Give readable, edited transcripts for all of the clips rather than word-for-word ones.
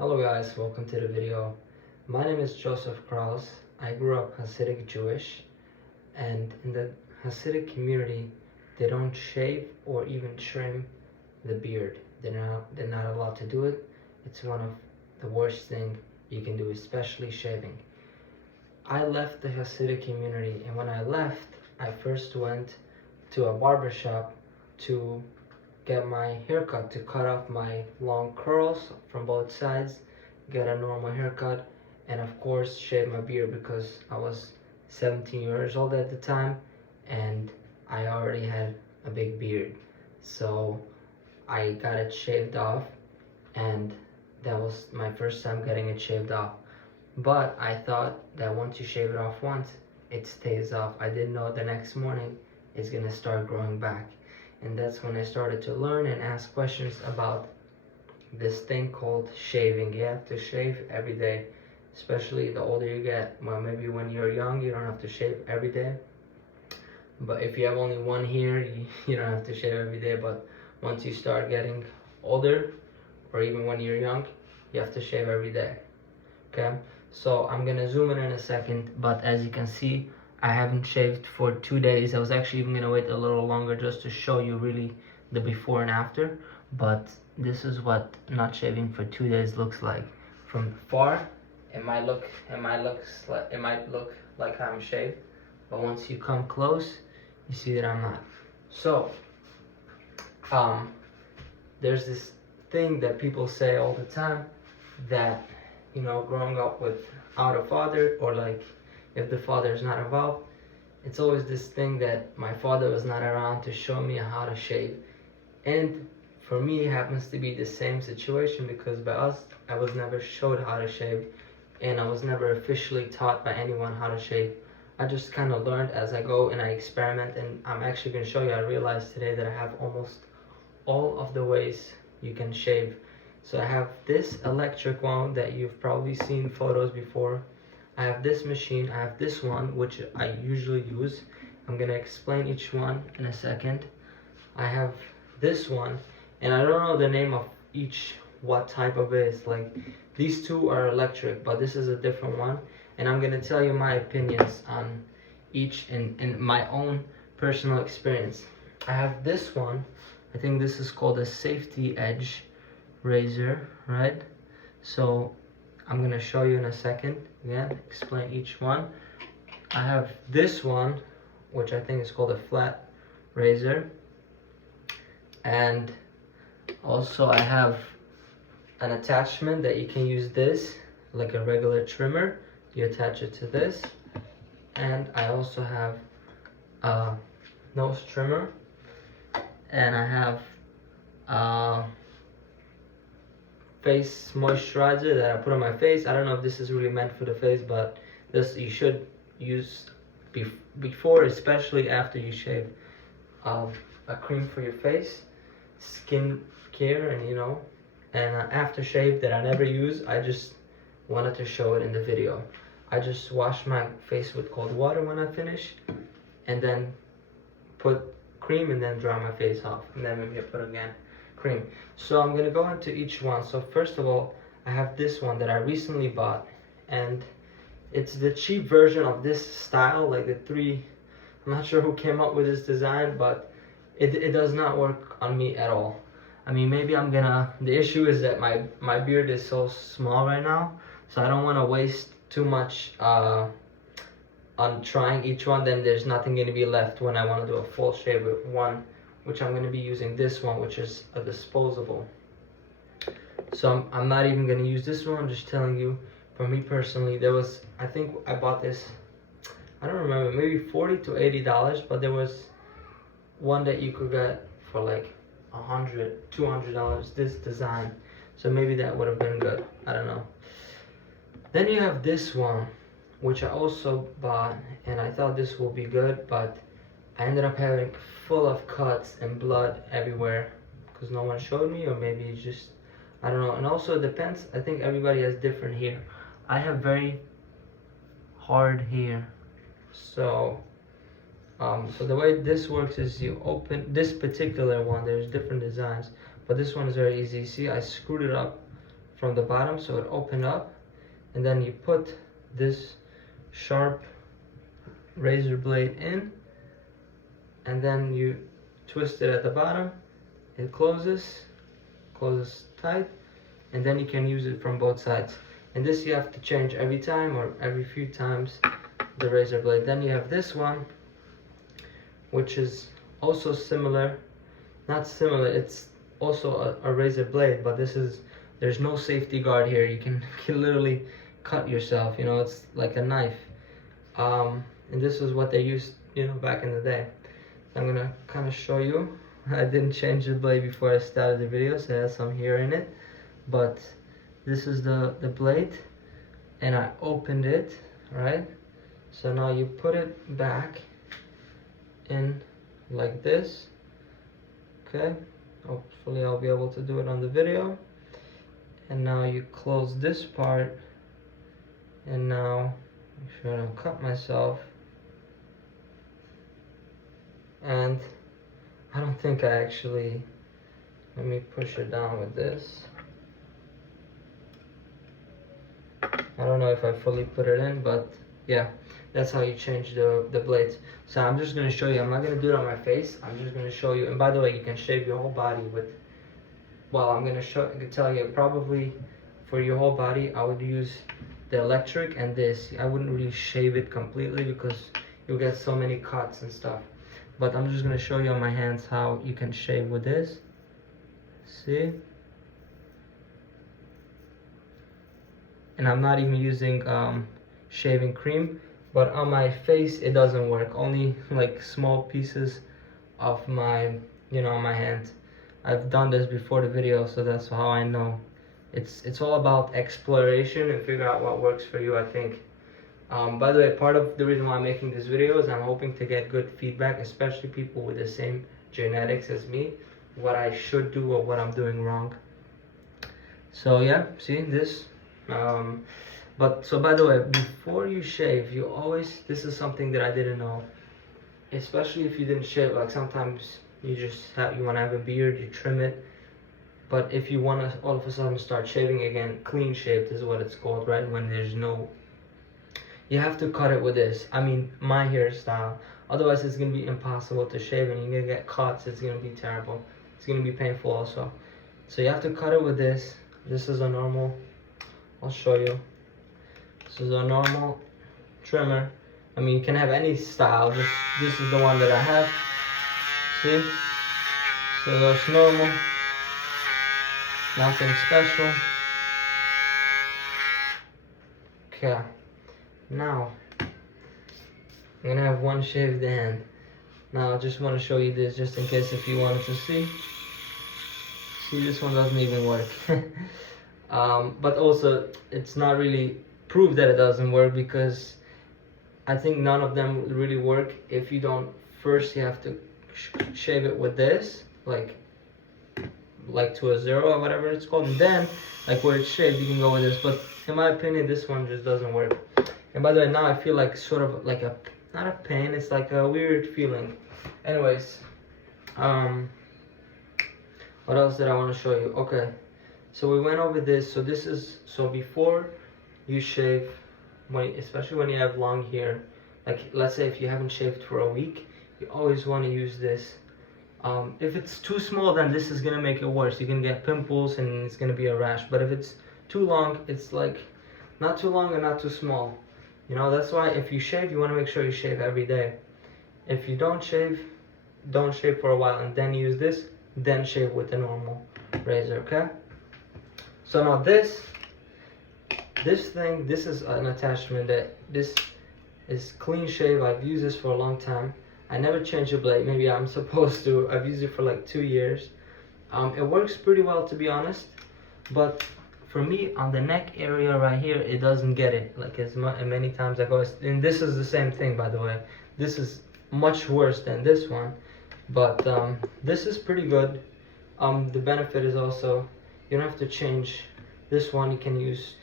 Hello guys, welcome to the video. My name is Joseph Kraus. I grew up Hasidic Jewish, and in the Hasidic community they don't shave or even trim the beard. They're not allowed to do it. It's one of the worst thing you can do, especially shaving. I left the Hasidic community, and when I left, I first went to a barber shop to get my haircut, to cut off my long curls from both sides, get a normal haircut, and of course shave my beard because I was 17 years old at the time and I already had a big beard. So I got it shaved off, and that was my first time getting it shaved off. But I thought that once you shave it off once, it stays off. I didn't know the next morning it's gonna start growing back. And that's when I started to learn and ask questions about this thing called shaving. You have to shave every day, especially the older you get. Well, maybe when you're young, you don't have to shave every day. But if you have only one hair, you don't have to shave every day. But once you start getting older, or even when you're young, you have to shave every day. Okay? So I'm gonna zoom in a second, but as you can see, I haven't shaved for 2 days. I was actually even gonna wait a little longer just to show you really the before and after, but this is what not shaving for 2 days looks like. From far, it might look like I'm shaved, but once you come close, you see that I'm not. So, there's this thing that people say all the time that, you know, growing up without a father, or like if the father is not involved, it's always this thing that my father was not around to show me how to shave. And for me, it happens to be the same situation, because by us, I was never showed how to shave, and I was never officially taught by anyone how to shave. I just kind of learned as I go and I experiment, and I'm actually going to show you. I realized today that I have almost all of the ways you can shave. So I have this electric one that you've probably seen photos before. I have this machine. I have this one, which I usually use. I'm gonna explain each one in a second. I have this one, and I don't know the name of each, what type of it is. Like, these two are electric, but this is a different one, and I'm gonna tell you my opinions on each in my own personal experience. I have this one. I think this is called a safety edge razor, right? So I'm gonna show you in a second. Again, explain each one. I have this one, which I think is called a flat razor, and also I have an attachment that you can use this like a regular trimmer. You attach it to this, and I also have a nose trimmer, and I have face moisturizer that I put on my face. I don't know if this is really meant for the face, but this you should use before, especially after you shave, a cream for your face, skin care, and you know, and aftershave that I never use. I just wanted to show it in the video. I just wash my face with cold water when I finish, and then put cream, and then dry my face off, and then maybe I put again cream. So I'm gonna go into each one. So first of all, I have this one that I recently bought, and it's the cheap version of this style, like the three. I'm not sure who came up with this design, but it does not work on me at all. I mean, maybe the issue is that my beard is so small right now, so I don't want to waste too much on trying each one. Then there's nothing going to be left when I want to do a full shave with one, which I'm going to be using this one, which is a disposable. So I'm not even going to use this one. I'm just telling you, for me personally, there was, I think I bought this, I don't remember, maybe $40 to $80, but there was one that you could get for like $100, $200, this design. So maybe that would have been good. I don't know. Then you have this one, which I also bought, and I thought this will be good, but I ended up having full of cuts and blood everywhere because no one showed me, or maybe it's just, I don't know. And also it depends. I think everybody has different hair. I have very hard hair, so the way this works is you open this particular one. There's different designs, but this one is very easy. See, I screwed it up from the bottom, so it opened up, and then you put this sharp razor blade in, and then you twist it at the bottom. It closes tight, and then you can use it from both sides. And this you have to change every time or every few times, the razor blade. Then you have this one, which is also similar, not similar, it's also a razor blade, but there's no safety guard here. You can literally cut yourself, you know, it's like a knife. And this is what they used, you know, back in the day. I'm gonna kind of show you. I didn't change the blade before I started the video, so it has some hair in it. But this is the blade, and I opened it, right? So now you put it back in like this, okay? Hopefully I'll be able to do it on the video. And now you close this part, and now make sure I don't cut myself. And I don't think I actually, let me push it down with this. I don't know if I fully put it in, but yeah, that's how you change the blades. So I'm just gonna show you. I'm not gonna do it on my face. I'm just gonna show you. And by the way, you can shave your whole body with, well, I'm gonna tell you, probably for your whole body, I would use the electric and this. I wouldn't really shave it completely because you'll get so many cuts and stuff. But I'm just gonna show you on my hands how you can shave with this. See? And I'm not even using shaving cream, but on my face it doesn't work. Only like small pieces of my, you know, on my hand. I've done this before the video, so that's how I know. It's all about exploration and figure out what works for you, I think. By the way, part of the reason why I'm making this video is I'm hoping to get good feedback, especially people with the same genetics as me, what I should do or what I'm doing wrong. So yeah, see this? But so by the way, before you shave, you always, this is something that I didn't know, especially if you didn't shave. Like sometimes you want to have a beard, you trim it. But if you want to all of a sudden start shaving again, clean shaved is what it's called, right? When there's no, you have to cut it with this. I mean, my hairstyle. Otherwise, it's going to be impossible to shave and you're going to get cuts. It's going to be terrible. It's going to be painful also. So you have to cut it with this. This is a normal, I'll show you. This is a normal trimmer. I mean, you can have any style. This is the one that I have. See? So that's normal. Nothing special. Okay. Now, I'm gonna have one shaved hand. Now, I just want to show you this just in case if you wanted to see. See, this one doesn't even work. But also, it's not really proof that it doesn't work because I think none of them really work if you don't, first you have to shave it with this, like to a 0 or whatever it's called, and then like where it's shaved you can go with this. But in my opinion, this one just doesn't work. And by the way, now I feel like sort of like a, not a pain, it's like a weird feeling. Anyways, what else did I want to show you? Okay, so we went over this. So this is, so before you shave, especially when you have long hair, like let's say if you haven't shaved for a week, you always want to use this. If it's too small, then this is gonna make it worse. You can get pimples and it's gonna be a rash. But if it's too long, it's like not too long and not too small. You know, that's why if you shave, you want to make sure you shave every day. If you don't shave for a while and then use this, then shave with the normal razor, okay? So now this thing, this is an attachment that this is clean shave. I've used this for a long time. I never changed the blade. Maybe I'm supposed to. I've used it for like 2 years. It works pretty well, to be honest. But for me, on the neck area right here, it doesn't get it. Like as many times I go. And this is the same thing, by the way. This is much worse than this one. But this is pretty good. The benefit is also, you don't have to change. This one you can use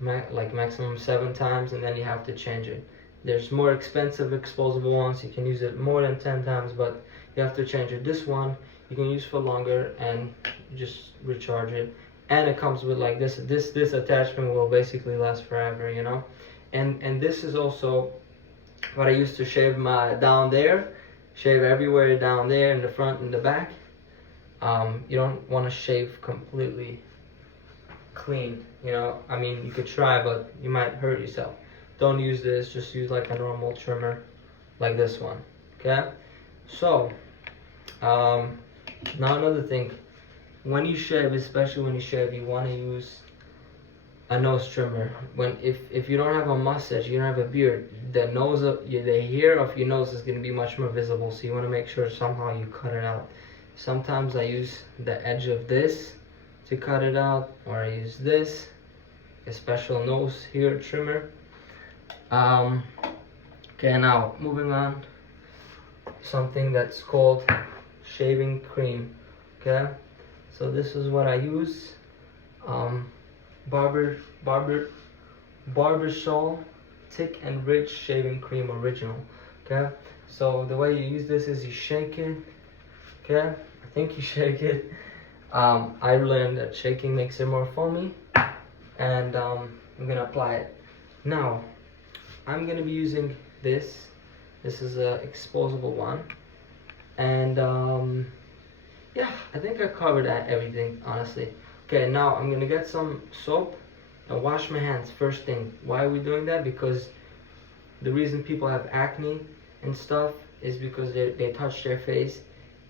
like maximum 7 times, and then you have to change it. There's more expensive disposable ones, you can use it more than 10 times, but you have to change it. This one you can use for longer and just recharge it. and it comes with like this attachment will basically last forever, you know. And this is also what I used to shave my down there, shave everywhere down there in the front and the back. You don't want to shave completely clean, you know. I mean, you could try, but you might hurt yourself. Don't use this, just use like a normal trimmer like this one. Okay, so now another thing, when you shave, especially when you shave, you want to use a nose trimmer. When if you don't have a mustache, you don't have a beard, the nose of the hair of your nose is going to be much more visible, so you want to make sure somehow you cut it out. Sometimes I use the edge of this to cut it out, or I use this, a special nose hair trimmer. Okay, now moving on, something that's called shaving cream. Okay, so this is what I use. Barbasol thick and rich shaving cream original. Okay, so the way you use this is you shake it. Okay, I think you shake it. I learned that shaking makes it more foamy, and I'm gonna apply it. Now I'm gonna be using this. This is a exposable one, and yeah, I think I covered everything, honestly. Okay, now I'm gonna get some soap and wash my hands first thing. Why are we doing that? Because the reason people have acne and stuff is because they touch their face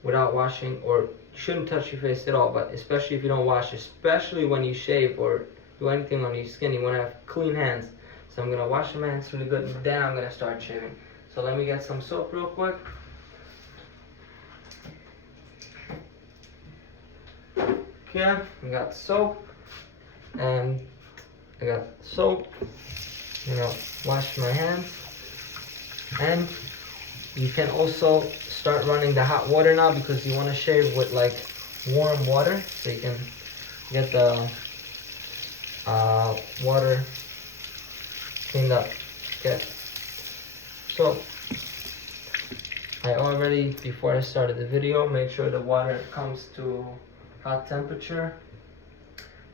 without washing, or you shouldn't touch your face at all, but especially if you don't wash, especially when you shave or do anything on your skin, you want to have clean hands. So I'm gonna wash my hands really good, and then I'm gonna start shaving. So let me get some soap real quick. Okay, I got soap, and I got soap. You know, wash my hands, and you can also start running the hot water now, because you want to shave with like warm water, so you can get the water cleaned up. Okay, so I already, before I started the video, made sure the water comes to hot temperature.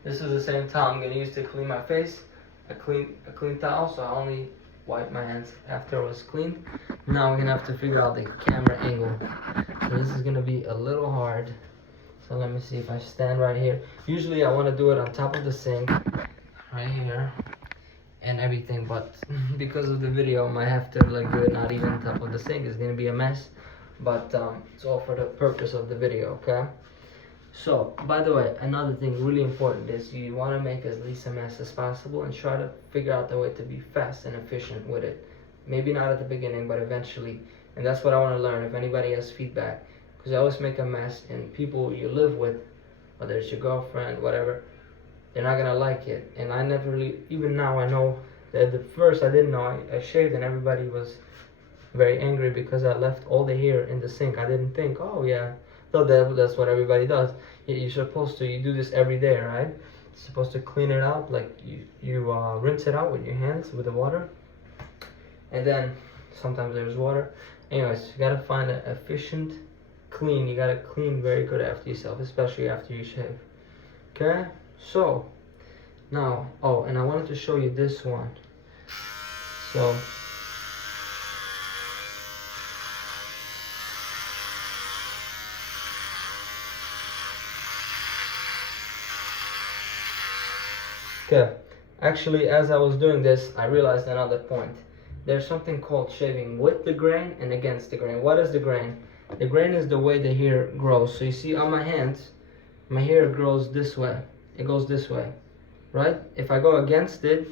This is the same towel I'm going to use to clean my face, a clean towel, so I only wipe my hands after it was cleaned. Now we're going to have to figure out the camera angle, so this is going to be a little hard. So let me see if I stand right here. Usually I want to do it on top of the sink, right here, and everything, but because of the video, I might have to like do it not even on top of the sink. It's going to be a mess, but it's all for the purpose of the video. Okay, so by the way, another thing really important is you want to make as least a mess as possible, and try to figure out the way to be fast and efficient with it. Maybe not at the beginning, but eventually. And that's what I want to learn, if anybody has feedback, because I always make a mess, and people you live with, whether it's your girlfriend, whatever, they're not gonna like it. And I never really, even now I know that at first I didn't know, I shaved and everybody was very angry because I left all the hair in the sink. I didn't think, oh yeah, so that's what everybody does. You're supposed to, you do this every day, right? You're supposed to clean it out, like you rinse it out with your hands with the water, and then sometimes there's water. Anyways, you gotta find an efficient clean. You gotta clean very good after yourself, especially after you shave. Okay, so now, oh, and I wanted to show you this one. So okay, actually, as I was doing this, I realized another point. There's something called shaving with the grain and against the grain. What is the grain? The grain is the way the hair grows. So you see on my hands, my hair grows this way. It goes this way, right? If I go against it,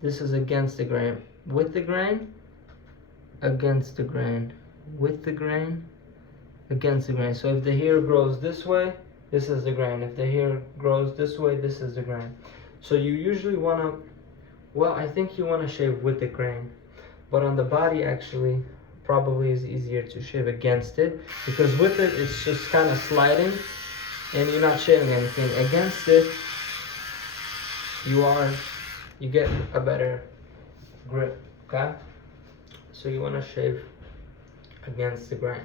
this is against the grain. With the grain, against the grain. With the grain, against the grain. So if the hair grows this way, this is the grain. If the hair grows this way, this is the grain. So you usually want to, well, I think you want to shave with the grain, but on the body actually probably is easier to shave against it, because with it it's just kind of sliding and you're not shaving anything. Against it you get a better grip. Okay, so you want to shave against the grain.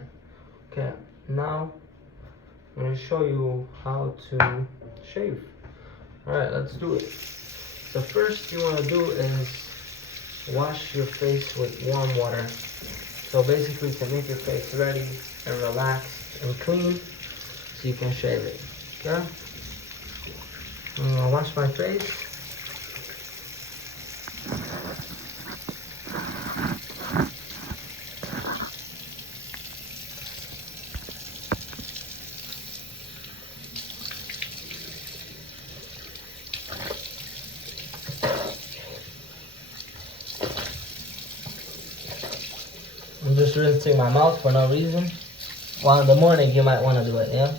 Okay, now I'm going to show you how to shave. Alright, let's do it. So first you want to do is wash your face with warm water. So basically to make your face ready and relaxed and clean so you can shave it. Okay? I'm going to wash my face. I'm just rinsing my mouth for no reason. Well, in the morning you might want to do it, yeah?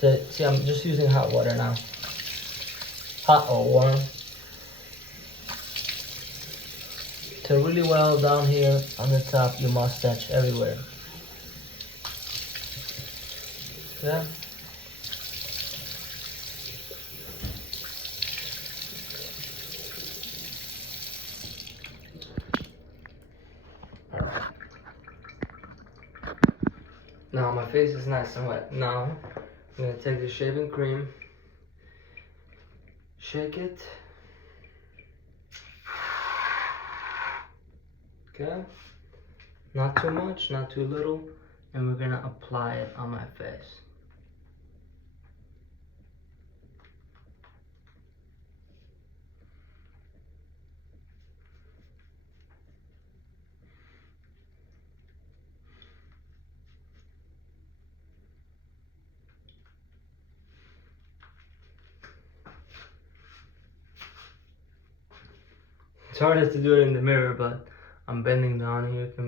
So, see, I'm just using hot water now. Hot or warm. To really well down here on the top, your mustache everywhere. Yeah? Now my face is nice and wet. Now I'm gonna take the shaving cream, shake it. Okay, not too much, not too little, and we're gonna apply it on my face. It's harder to do it in the mirror, but I'm bending down here. It's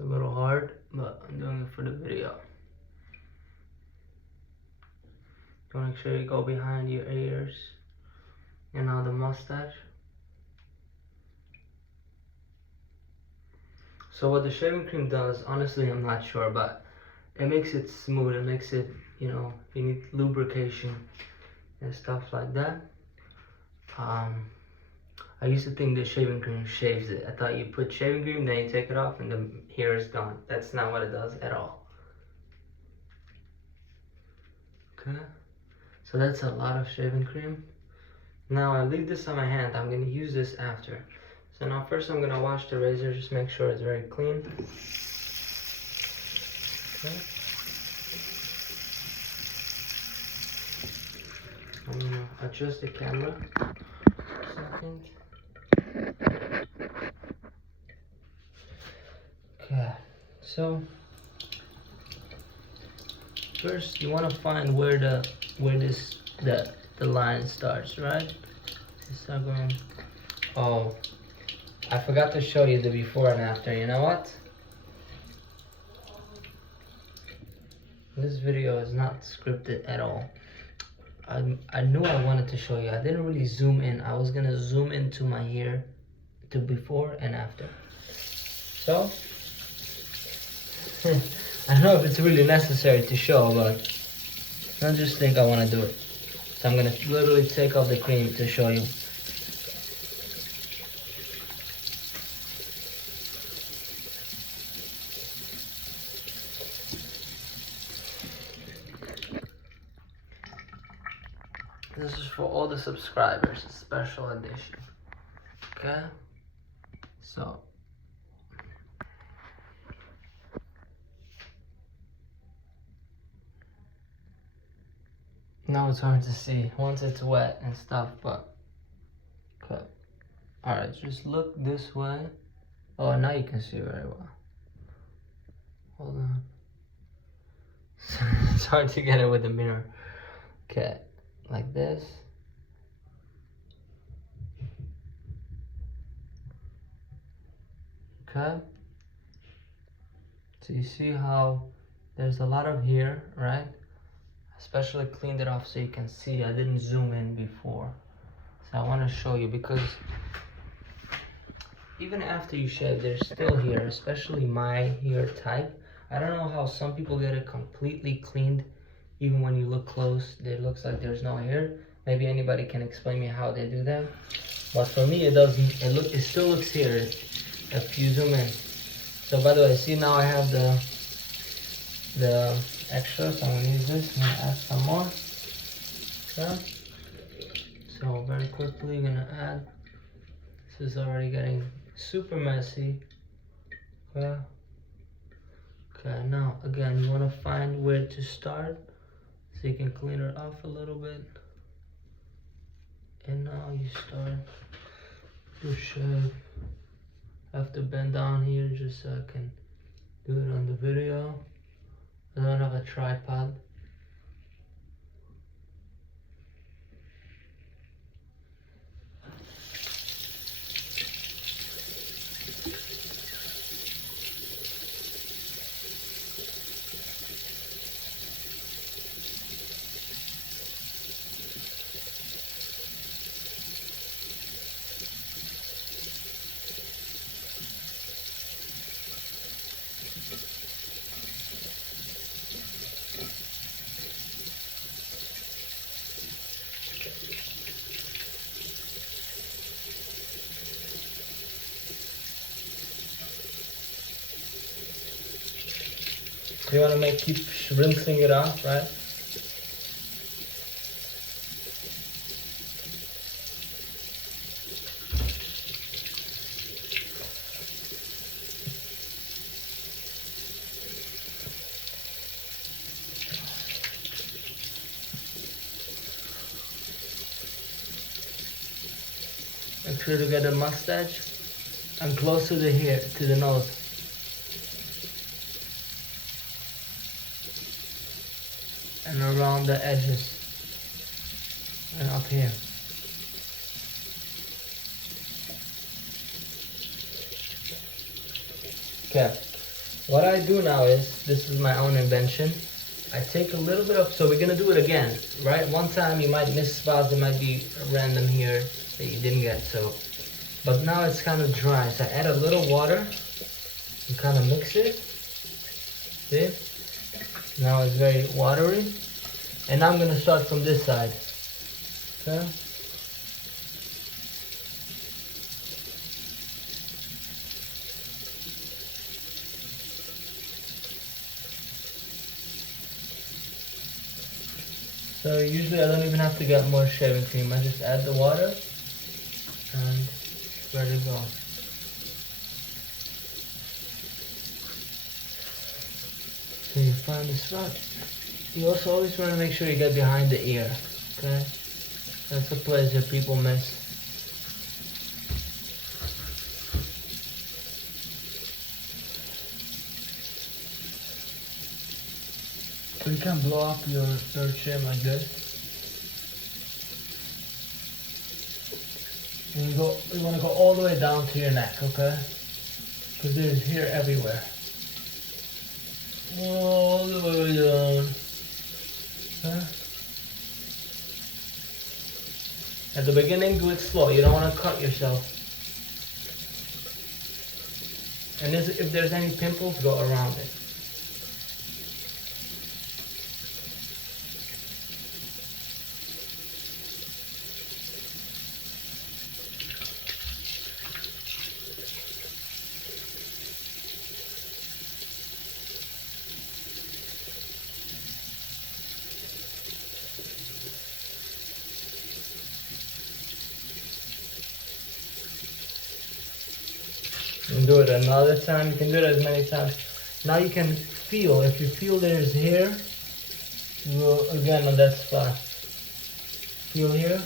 a little hard, but I'm doing it for the video. You want to make sure you go behind your ears and now the mustache. So what the shaving cream does, honestly, I'm not sure, but it makes it smooth. It makes it, you know, you need lubrication and stuff like that. I used to think the shaving cream shaves it. I thought you put shaving cream, then you take it off, and the hair is gone. That's not what it does at all. Okay, so that's a lot of shaving cream. Now I leave this on my hand. I'm gonna use this after. So now first I'm gonna wash the razor, just make sure it's very clean. Okay. I'm gonna adjust the camera. Second. Okay, so first you want to find where the line starts, right? Start going. Oh, I forgot to show you the before and after. You know what? This video is not scripted at all. I knew I wanted to show you. I didn't really zoom in. I was gonna zoom into my hair to before and after. So I don't know if it's really necessary to show, but I just think I want to do it. So I'm gonna literally take off the cream to show you. This is for all the subscribers, a special edition. Okay? So now it's hard to see once it's wet and stuff, but okay. Alright, just look this way. Oh, now you can see very well. Hold on. It's hard to get it with the mirror. Okay, like this. Okay. So you see how there's a lot of hair, right? Especially cleaned it off so you can see. I didn't zoom in before, so I want to show you, because even after you shave there's still hair, especially my hair type. I don't know how some people get it completely cleaned. Even when you look close, it looks like there's no hair. Maybe anybody can explain me how they do that. But for me, it doesn't. It still looks hair if you zoom in. So by the way, see now I have the the extra, so I'm gonna use this. I'm gonna add some more. Okay. So very quickly gonna add. This is already getting super messy. Okay. Okay, now again, you wanna find where to start so you can clean it off a little bit. And now you start your shave. I have to bend down here just so I can do it on the video. I don't have a tripod. You want to keep rinsing it off, right? Make sure to get a mustache and close to the hair, to the nose. And around the edges and up here. Okay, what I do now is, this is my own invention. I take a little bit of, so we're gonna do it again, right? One time you might miss spots, there might be a random here that you didn't get, so. But now it's kind of dry, so I add a little water and kind of mix it. See? Now it's very watery. And now I'm going to start from this side. Okay? So usually I don't even have to get more shaving cream. I just add the water and it's ready to go. So you find the spot. You also always want to make sure you get behind the ear, okay? That's a place that people miss. So you can blow up your chin like this. And you want to go all the way down to your neck, okay? Because there's hair everywhere. All the way down. At the beginning, do it slow. You don't want to cut yourself. And if there's any pimples, go around it. You can do it another time, you can do it as many times. Now you can feel, if you feel there's hair, you go again on that spot. Feel here.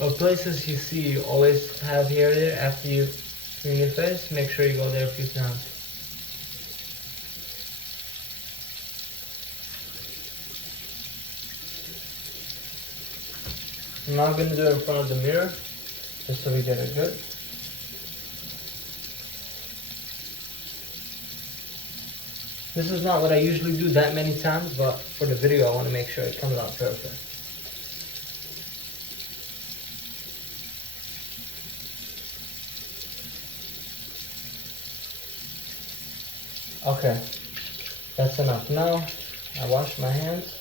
Or places you see you always have hair there after you clean your face, make sure you go there a few times. I'm now going to do it in front of the mirror, just so we get it good. This is not what I usually do that many times, but for the video I want to make sure it comes out perfect. Okay, that's enough. Now I wash my hands.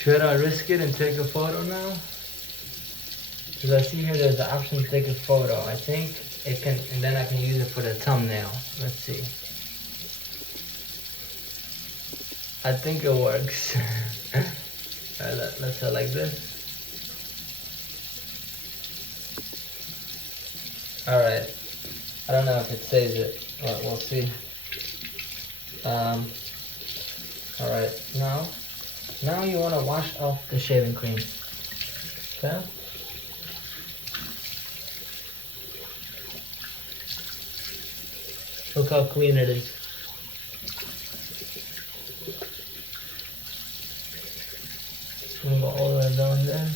Should I risk it and take a photo now? Because I see here there's the option to take a photo. I think it can, and then I can use it for the thumbnail. Let's see. I think it works. Alright, let's go like this. Alright. I don't know if it saves it, but we'll see. Alright, now you want to wash off the shaving cream. Okay? Look how clean it is. I'm gonna go all the way down there.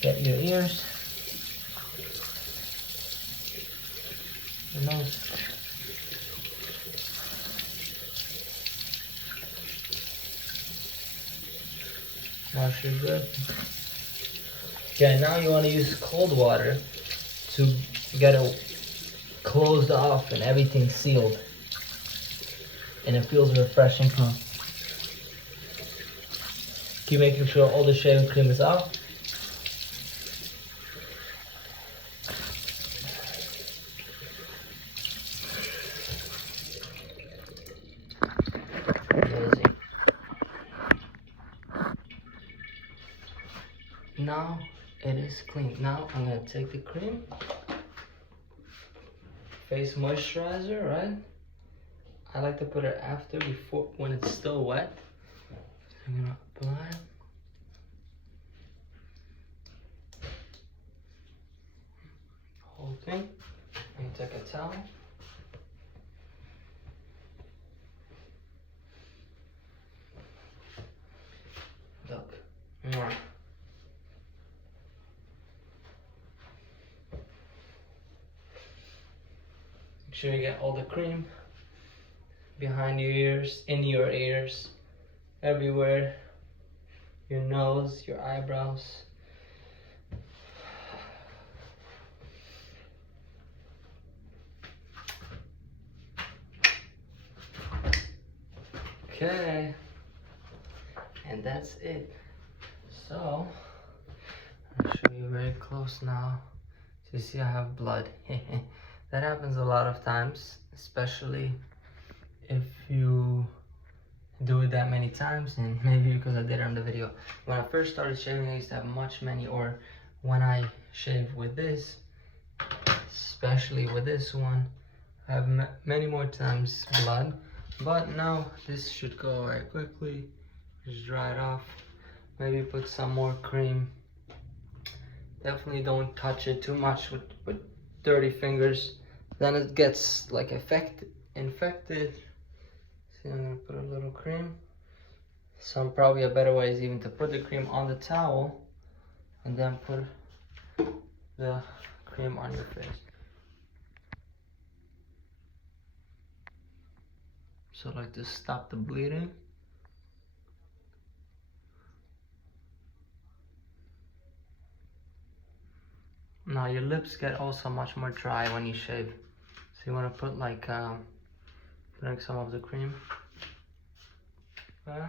Get your ears. Your nose. Wash your good. Okay, now you want to use cold water to get it closed off and everything sealed. And it feels refreshing, huh? Keep making sure all the shaving cream is off. Amazing. Now it is clean. Now I'm gonna take the cream, face moisturizer, right? I like to put it after, before, when it's still wet. I'm gonna apply. Whole thing. And take a towel. Look. Mwah. Make sure you get all the cream behind your ears, in your ears, everywhere, your nose, your eyebrows. Okay, and that's it. So, I'll show you very close now. So you see I have blood. That happens a lot of times, especially if you do it that many times, and maybe because I did it on the video. When I first started shaving, I used to have many, or when I shave with this, especially with this one, I have many more times blood. But now this should go away quickly. Just dry it off. Maybe put some more cream. Definitely don't touch it too much with dirty fingers. Then it gets like infected. See, I'm gonna put a little cream. Probably a better way is even to put the cream on the towel and then put the cream on your face. So like to stop the bleeding. Now your lips get also much more dry when you shave. So you want to put like putting some of the cream. Yeah.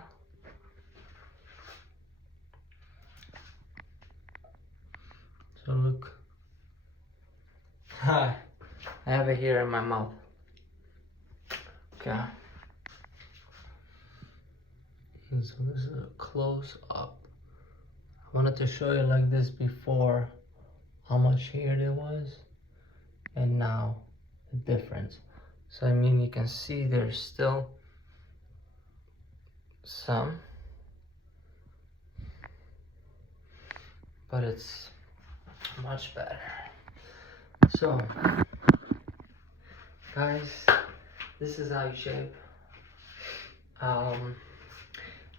So look. I have it here in my mouth. Okay. And so this is a close up. I wanted to show you like this before, how much hair there was, and now the difference. So I mean, you can see there's still some, but it's much better. So guys, this is how you shave.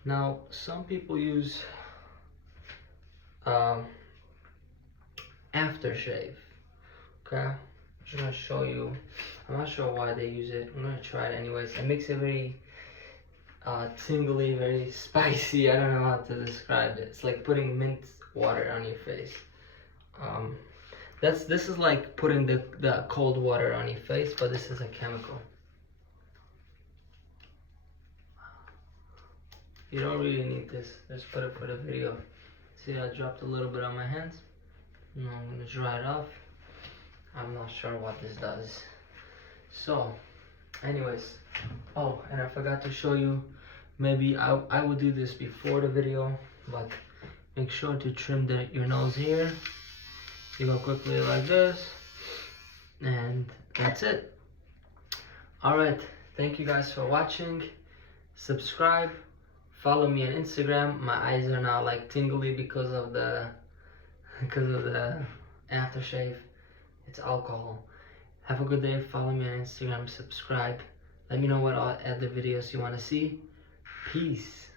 Now some people use aftershave. Okay, I'm just gonna show you. I'm not sure why they use it. I'm gonna try it anyways. It makes it very tingly, very spicy. I don't know how to describe it. It's like putting mint water on your face. This is like putting the cold water on your face, but this is a chemical. You don't really need this. Just put it for the video. See, I dropped a little bit on my hands. Now I'm gonna dry it off. I'm not sure what this does. So, anyways, oh, and I forgot to show you. Maybe I will do this before the video, but make sure to trim your nose here. You go quickly like this, and that's it. Alright, thank you guys for watching. Subscribe, follow me on Instagram. My eyes are now like tingly because of the aftershave. It's alcohol. Have a good day. Follow me on Instagram, subscribe. Let me know what other videos you want to see. Peace.